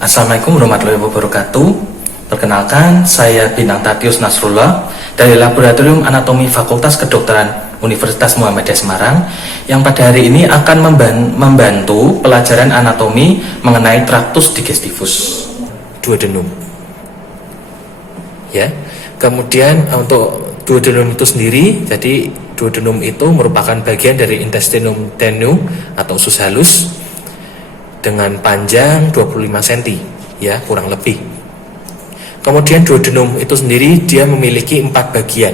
Assalamualaikum warahmatullahi wabarakatuh. Perkenalkan, saya Bintang Tatius Nasrullah dari Laboratorium Anatomi Fakultas Kedokteran Universitas Muhammadiyah Semarang, yang pada hari ini akan membantu pelajaran anatomi mengenai traktus digestivus duodenum. Ya. Kemudian untuk duodenum itu sendiri, jadi duodenum itu merupakan bagian dari intestinum tenue atau usus halus dengan panjang 25 cm, ya, kurang lebih. Kemudian duodenum itu sendiri dia memiliki 4 bagian.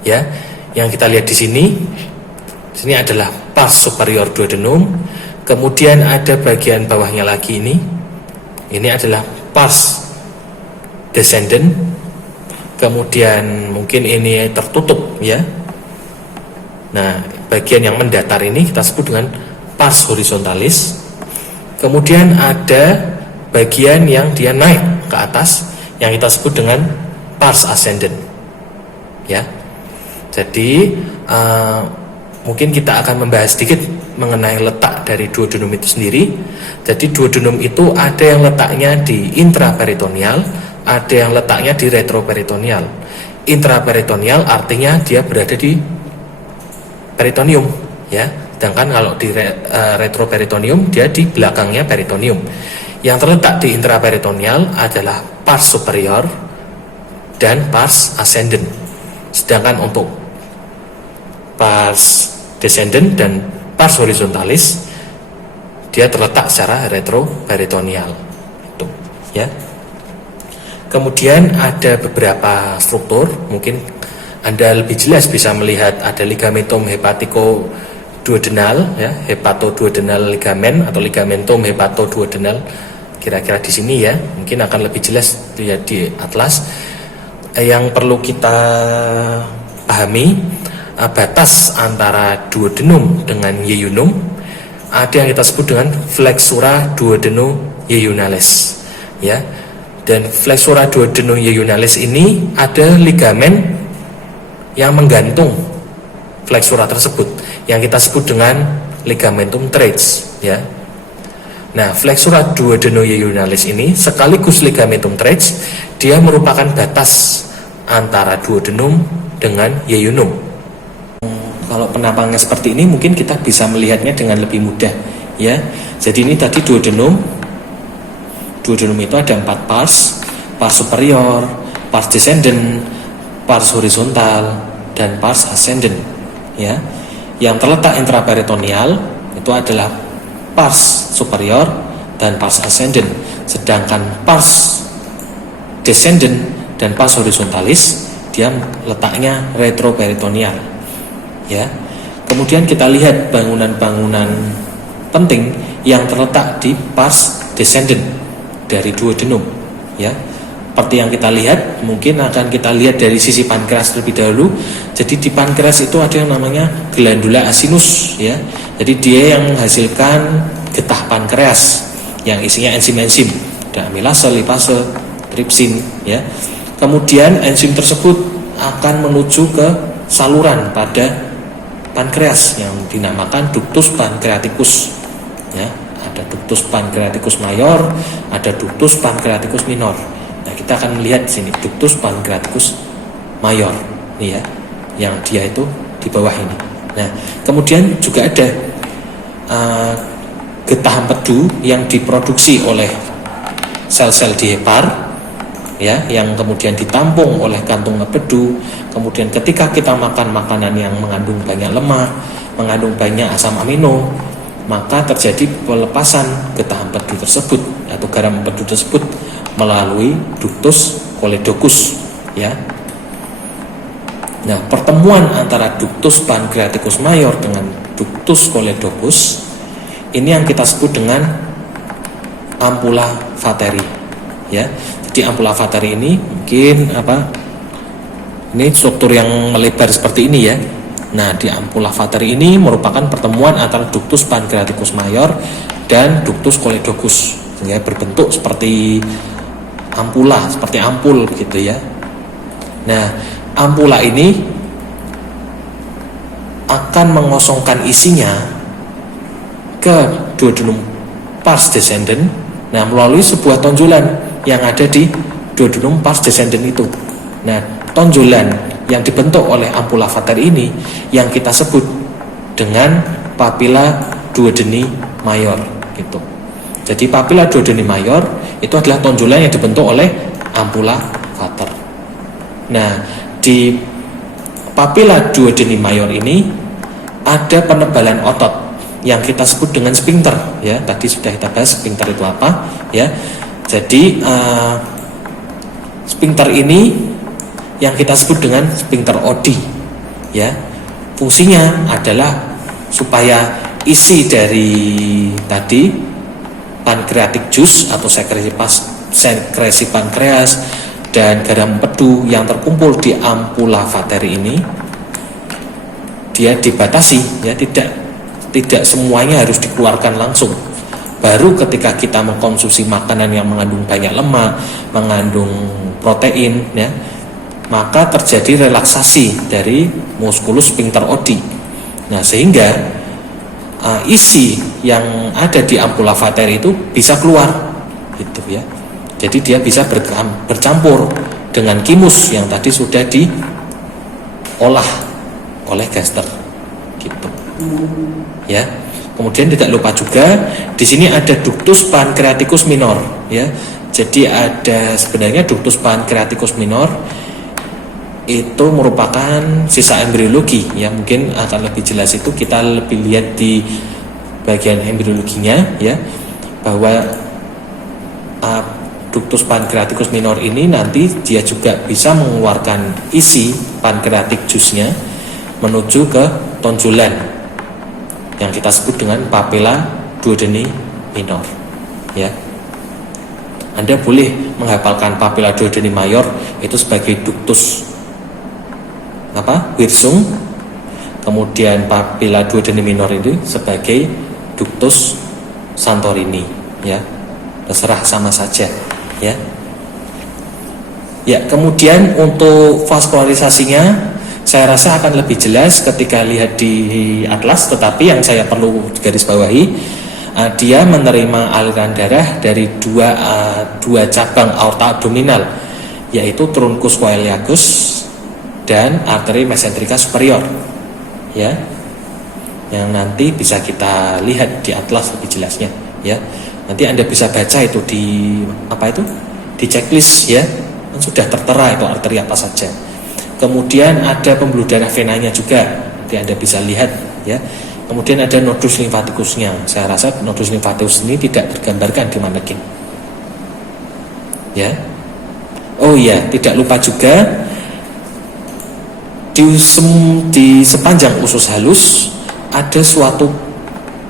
Ya, yang kita lihat di sini adalah pars superior duodenum. Kemudian ada bagian bawahnya lagi ini. Ini adalah pars descendens. Kemudian mungkin ini tertutup, ya. Nah, bagian yang mendatar ini kita sebut dengan pars horizontalis. Kemudian ada bagian yang dia naik ke atas yang kita sebut dengan pars ascendens. Ya. Jadi mungkin kita akan membahas sedikit mengenai letak dari duodenum itu sendiri. Jadi duodenum itu ada yang letaknya di intraperitoneal, ada yang letaknya di retroperitoneal. Intraperitoneal artinya dia berada di peritoneum, ya. Sedangkan kalau di retroperitoneum dia di belakangnya peritoneum. Yang terletak di intraperitoneal adalah pars superior dan pars ascendens. Sedangkan untuk pars descendens dan pars horizontalis dia terletak secara retroperitoneal. Itu, ya. Kemudian ada beberapa struktur, mungkin Anda lebih jelas bisa melihat ada ligamentum hepatico-duodenal, ya, hepatoduodenal ligamen atau ligamentum hepatoduodenal, kira-kira di sini, ya. Mungkin akan lebih jelas lihat di atlas. Yang perlu kita pahami, batas antara duodenum dengan yeyunum ada yang kita sebut dengan flexura duodeno-yeyunalis, ya. Dan flexura duodeno-yeyunalis ini ada ligamen yang menggantung flexura tersebut yang kita sebut dengan ligamentum teres, ya. Nah, flexura duodeno-yeyunalis ini sekaligus ligamentum teres, dia merupakan batas antara duodenum dengan yeyunum. Kalau penampakannya seperti ini mungkin kita bisa melihatnya dengan lebih mudah, ya. Jadi ini tadi duodenum. Duodenum itu ada 4 pars: pars superior, pars descendens, pars horizontal, dan pars ascendens, ya. Yang terletak intraperitoneal itu adalah pars superior dan pars ascendens. Sedangkan pars descendens dan pars horizontalis dia letaknya retroperitoneal, ya. Kemudian kita lihat bangunan-bangunan penting yang terletak di pars descendens dari duodenum, ya. Seperti yang kita lihat, mungkin akan kita lihat dari sisi pankreas terlebih dahulu. Jadi di pankreas itu ada yang namanya glandula acinus, ya. Jadi dia yang menghasilkan getah pankreas yang isinya enzim-enzim, ada amilase, lipase, tripsin, ya. Kemudian enzim tersebut akan menuju ke saluran pada pankreas yang dinamakan ductus pancreaticus, ya. Ada ductus pancreaticus mayor, ada ductus pancreaticus minor. Nah, kita akan melihat di sini ductus pancreaticus mayor, nih, ya, yang dia itu di bawah ini. Nah, kemudian juga ada getah empedu yang diproduksi oleh sel-sel di hepar, ya, yang kemudian ditampung oleh kantung empedu. Kemudian ketika kita makan makanan yang mengandung banyak lemak, mengandung banyak asam amino, maka terjadi pelepasan getah empedu tersebut atau garam empedu tersebut melalui ductus choledocus, ya. Nah, pertemuan antara ductus pancreaticus mayor dengan ductus choledocus ini yang kita sebut dengan ampulla vateri, ya. Jadi ampulla vateri ini mungkin ini struktur yang melebar seperti ini, ya. Nah, di ampulla vateri ini merupakan pertemuan antara ductus pancreaticus mayor dan ductus choledocus, sehingga berbentuk seperti ampulla, seperti ampul gitu, ya. Nah, ampulla ini akan mengosongkan isinya ke duodenum pars descendens Nah, melalui sebuah tonjolan yang ada di duodenum pars descendens itu. Nah, tonjolan yang dibentuk oleh ampula Vater ini yang kita sebut dengan papilla duodeni mayor gitu. Jadi papilla duodeni mayor itu adalah tonjolan yang dibentuk oleh ampula Vater. Nah, di papilla duodeni mayor ini ada penebalan otot yang kita sebut dengan sphincter ya. Tadi sudah kita bahas sphincter itu apa ya. Jadi sphincter ini yang kita sebut dengan sphincter Oddi ya. Fungsinya adalah supaya isi dari tadi pankreatic juice atau sekresi pankreas dan garam empedu yang terkumpul di ampula Vater ini dia dibatasi ya, tidak semuanya harus dikeluarkan langsung. Baru ketika kita mengkonsumsi makanan yang mengandung banyak lemak, mengandung protein ya, maka terjadi relaksasi dari muskulus sphincter Oddi. Nah, sehingga isi yang ada di ampula Vater itu bisa keluar gitu ya. Jadi dia bisa bercampur dengan kimus yang tadi sudah diolah oleh gaster gitu ya. Kemudian tidak lupa juga di sini ada ductus pancreaticus minor ya. Jadi ada sebenarnya ductus pancreaticus minor itu merupakan sisa embriologi ya. Mungkin akan lebih jelas itu kita lebih lihat di bagian embriologinya ya, bahwa ductus pancreaticus minor ini nanti dia juga bisa mengeluarkan isi pankreatik jusnya menuju ke tonjolan yang kita sebut dengan papilla duodeni minor ya. Anda boleh menghafalkan papilla duodeni mayor itu sebagai ductus Wirsung, kemudian papilla duodeni minor itu sebagai ductus Santorini ya. Terserah, sama saja ya. Ya, kemudian untuk vaskularisasinya saya rasa akan lebih jelas ketika lihat di atlas, tetapi yang saya perlu garis bawahi dia menerima aliran darah dari dua cabang aorta abdominal, yaitu truncus coeliacus dan arteri mesenterica superior ya, yang nanti bisa kita lihat di atlas lebih jelasnya ya. Nanti Anda bisa baca itu di checklist ya, sudah tertera itu arteri apa saja. Kemudian ada pembuluh darah venanya juga, nanti Anda bisa lihat ya. Kemudian ada nodus limfatikusnya. Saya rasa nodus limfatikus ini tidak tergambarkan di manekin ya. Oh iya, tidak lupa juga di sepanjang usus halus ada suatu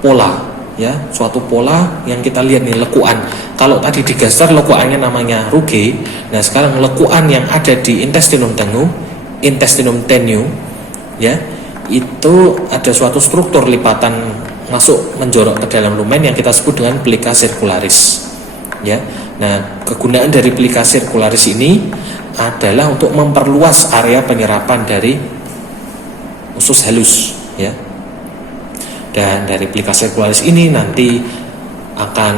pola ya, suatu pola yang kita lihat nih, lekuan. Kalau tadi di gaster lekuannya namanya rugae, nah sekarang lekuan yang ada di intestinum tenue ya, itu ada suatu struktur lipatan masuk menjorok ke dalam lumen yang kita sebut dengan plica circularis ya. Nah, kegunaan dari plica circularis ini adalah untuk memperluas area penyerapan dari usus halus ya. Dan dari plica circularis ini nanti akan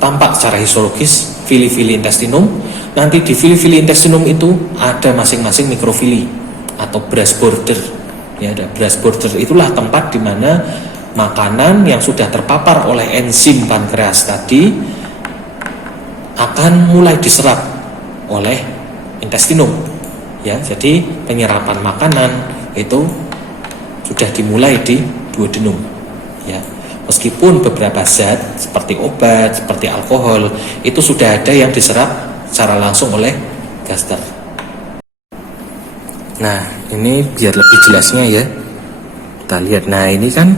tampak secara histologis fili-fili intestinum. Nanti di fili-fili intestinum itu ada masing-masing mikrofili atau brass border ya. Ada brass border, itulah tempat di mana makanan yang sudah terpapar oleh enzim pankreas tadi akan mulai diserap oleh intestinum ya. Jadi penyerapan makanan itu sudah dimulai di duodenum ya. Meskipun beberapa zat seperti obat, seperti alkohol itu sudah ada yang diserap secara langsung oleh gaster. Nah, ini biar lebih jelasnya ya, kita lihat. Nah, ini kan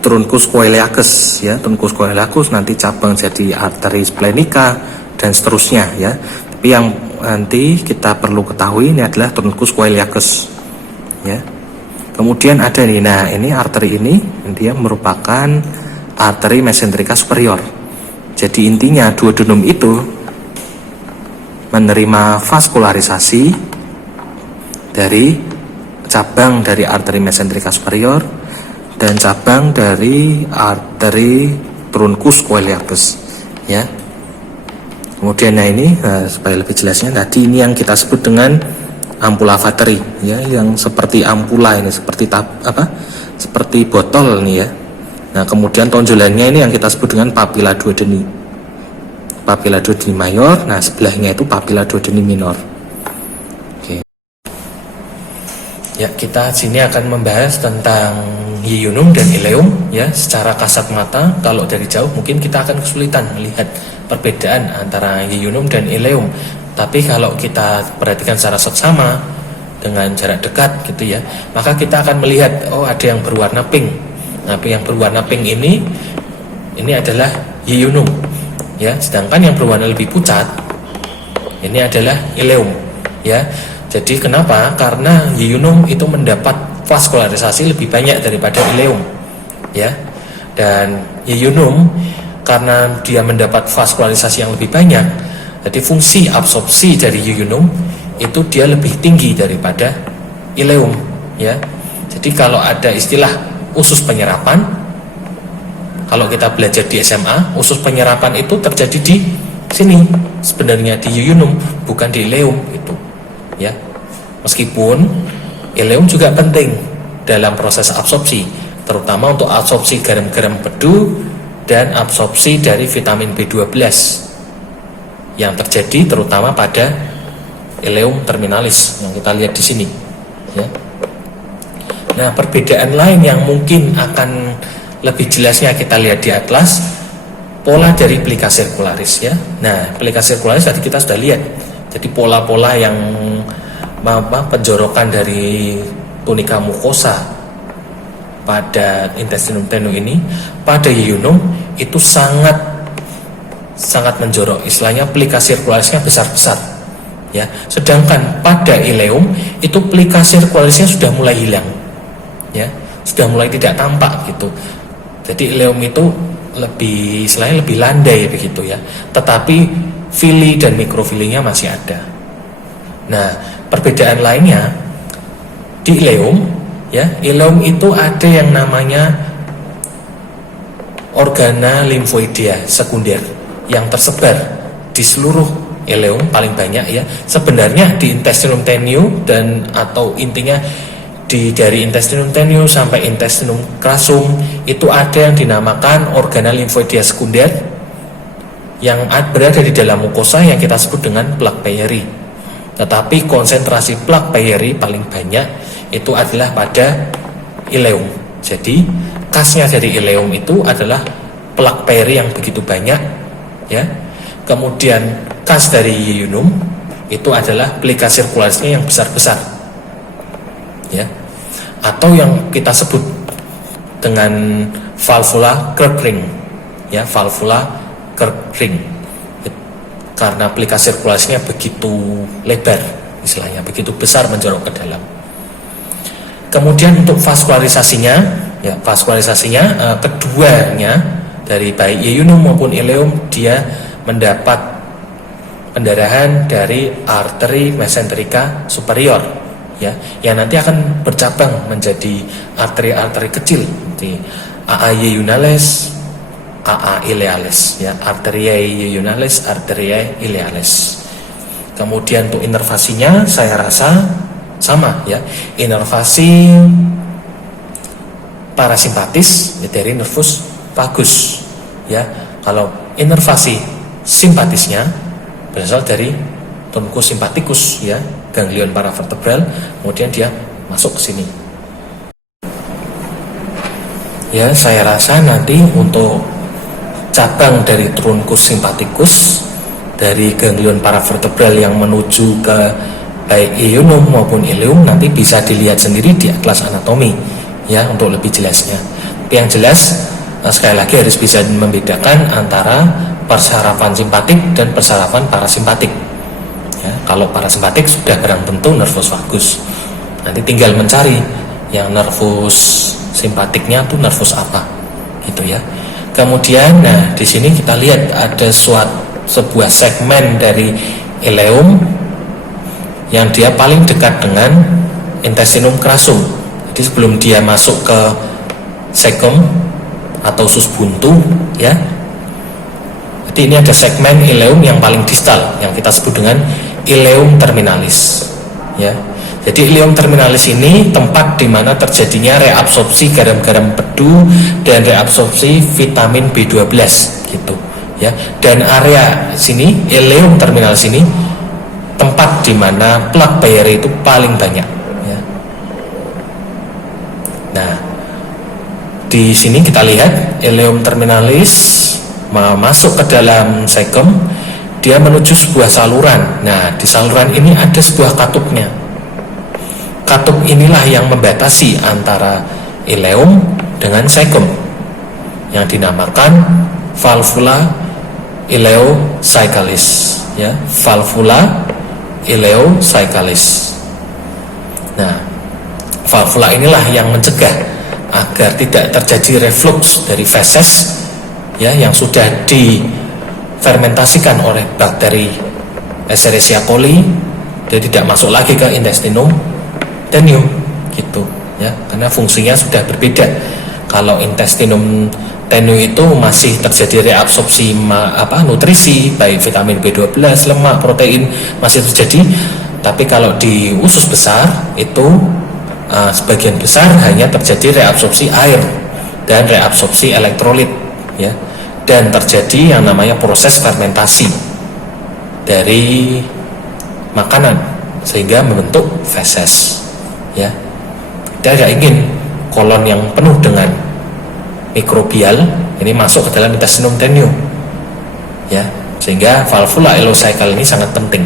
truncus coeliacus ya. Truncus coeliacus nanti cabang jadi arteri splenica dan seterusnya ya. Tapi yang nanti kita perlu ketahui ini adalah truncus coeliacus ya. Kemudian ada nih, nah ini arteri ini dia merupakan arteri mesenterica superior. Jadi intinya duodenum itu menerima vaskularisasi dari cabang dari arteri mesenterica superior dan cabang dari arteri truncus coeliacus ya. Kemudian ini supaya lebih jelasnya tadi ini yang kita sebut dengan ampula vateri, ya, yang seperti ampula ini, seperti seperti botol nih ya. Nah, kemudian tonjolannya ini yang kita sebut dengan papilla duodeni. Papilla duodeni mayor, nah sebelahnya itu papilla duodeni minor. Oke. Ya, kita sini akan membahas tentang yeyunum dan ileum ya, secara kasat mata. Kalau dari jauh mungkin kita akan kesulitan melihat perbedaan antara yeyunum dan ileum. Tapi kalau kita perhatikan secara seksama dengan jarak dekat gitu ya, maka kita akan melihat ada yang berwarna pink. Nah, yang berwarna pink ini adalah yeyunum ya, sedangkan yang berwarna lebih pucat ini adalah ileum ya. Jadi kenapa? Karena yeyunum itu mendapat vaskularisasi lebih banyak daripada ileum ya. Dan yeyunum karena dia mendapat vaskularisasi yang lebih banyak, jadi fungsi absorpsi dari yeyunum itu dia lebih tinggi daripada ileum ya. Jadi kalau ada istilah usus penyerapan, kalau kita belajar di SMA, usus penyerapan itu terjadi di sini sebenarnya, di yeyunum, bukan di ileum itu ya. Meskipun ileum juga penting dalam proses absorpsi, terutama untuk absorpsi garam-garam bedu dan absorpsi dari vitamin B12 yang terjadi terutama pada ileum terminalis yang kita lihat di sini ya. Nah, perbedaan lain yang mungkin akan lebih jelasnya kita lihat di atlas, pola dari plika sirkularis ya. Nah, plika sirkularis tadi kita sudah lihat. Jadi pola-pola yang penjorokan dari tunika mukosa pada intestinum tenue ini pada yeyunum itu sangat menjorok, istilahnya plika sirkularisnya besar-besar ya. Sedangkan pada ileum itu plika sirkularisnya sudah mulai hilang ya, sudah mulai tidak tampak gitu. Jadi ileum itu istilahnya lebih landai begitu ya, tetapi fili dan mikrofilinya masih ada. Nah, perbedaan lainnya di ileum ya, ileum itu ada yang namanya organa limfoidea sekunder yang tersebar di seluruh ileum paling banyak ya. Sebenarnya di intestinum tenue dan atau intinya dari intestinum tenue sampai intestinum crassum itu ada yang dinamakan organa limfoidea sekunder yang berada di dalam mukosa yang kita sebut dengan plak Peyeri. Tetapi konsentrasi plak Peyeri paling banyak itu adalah pada ileum. Jadi khasnya dari ileum itu adalah plak Peyeri yang begitu banyak ya. Kemudian khas dari yeyunum itu adalah plika sirkularisnya yang besar-besar ya, atau yang kita sebut dengan valvula Kirkring ya, valvula Kirkring, karena plika sirkulasinya begitu lebar, istilahnya begitu besar menjorok ke dalam. Kemudian untuk vaskularisasinya ya, keduanya dari baik yeyunum maupun ileum dia mendapat pendarahan dari arteri mesenterika superior ya, yang nanti akan bercabang menjadi arteri-arteri kecil seperti AA yeyunales, AA ileales ya, arteriae yeyunales, arteriae ileales. Kemudian untuk inervasinya saya rasa sama ya, inervasi parasimpatis ya, dari nervus vagus ya. Kalau inervasi simpatisnya berasal dari tonkus simpatikus ya, ganglion paravertebral, kemudian dia masuk ke sini. Ya, saya rasa nanti untuk cabang dari truncus sympathicus dari ganglion paravertebral yang menuju ke baik yeyunum maupun ileum nanti bisa dilihat sendiri di atlas anatomi ya untuk lebih jelasnya. Tapi yang jelas sekali lagi harus bisa membedakan antara persarafan simpatik dan persarafan parasimpatik ya. Kalau parasimpatik sudah barang tentu nervus vagus, nanti tinggal mencari yang nervus simpatiknya tuh nervus apa gitu ya. Kemudian di sini kita lihat ada sebuah segmen dari ileum yang dia paling dekat dengan intestinum crassum. Jadi sebelum dia masuk ke cecum atau usus buntu ya, Jadi ini ada segmen ileum yang paling distal yang kita sebut dengan ileum terminalis, ya. Jadi ileum terminalis ini tempat di mana terjadinya reabsorpsi garam-garam empedu dan reabsorpsi vitamin B12 gitu, ya. Dan area sini ileum terminalis ini tempat di mana plak Bayer itu paling banyak, ya. Nah, di sini kita lihat ileum terminalis masuk ke dalam segem, dia menuju sebuah saluran. Nah, di saluran ini ada sebuah katupnya. Katup inilah yang membatasi antara ileum dengan segem, yang dinamakan valvula ileocycalis, ya, valvula ileocycalis. Nah, valvula inilah yang mencegah agar tidak terjadi reflux dari feses, ya, yang sudah difermentasikan oleh bakteri Escherichia coli, dia tidak masuk lagi ke intestinum tenue gitu, ya, karena fungsinya sudah berbeda. Kalau intestinum tenue itu masih terjadi reabsorpsi nutrisi baik vitamin B12, lemak, protein masih terjadi, tapi kalau di usus besar itu sebagian besar hanya terjadi reabsorpsi air dan reabsorpsi elektrolit, ya, dan terjadi yang namanya proses fermentasi dari makanan sehingga membentuk feses, ya. Kita tidak ingin kolon yang penuh dengan mikrobial ini masuk ke dalam intestinum tenue, ya, sehingga valvula ileocycal ini sangat penting.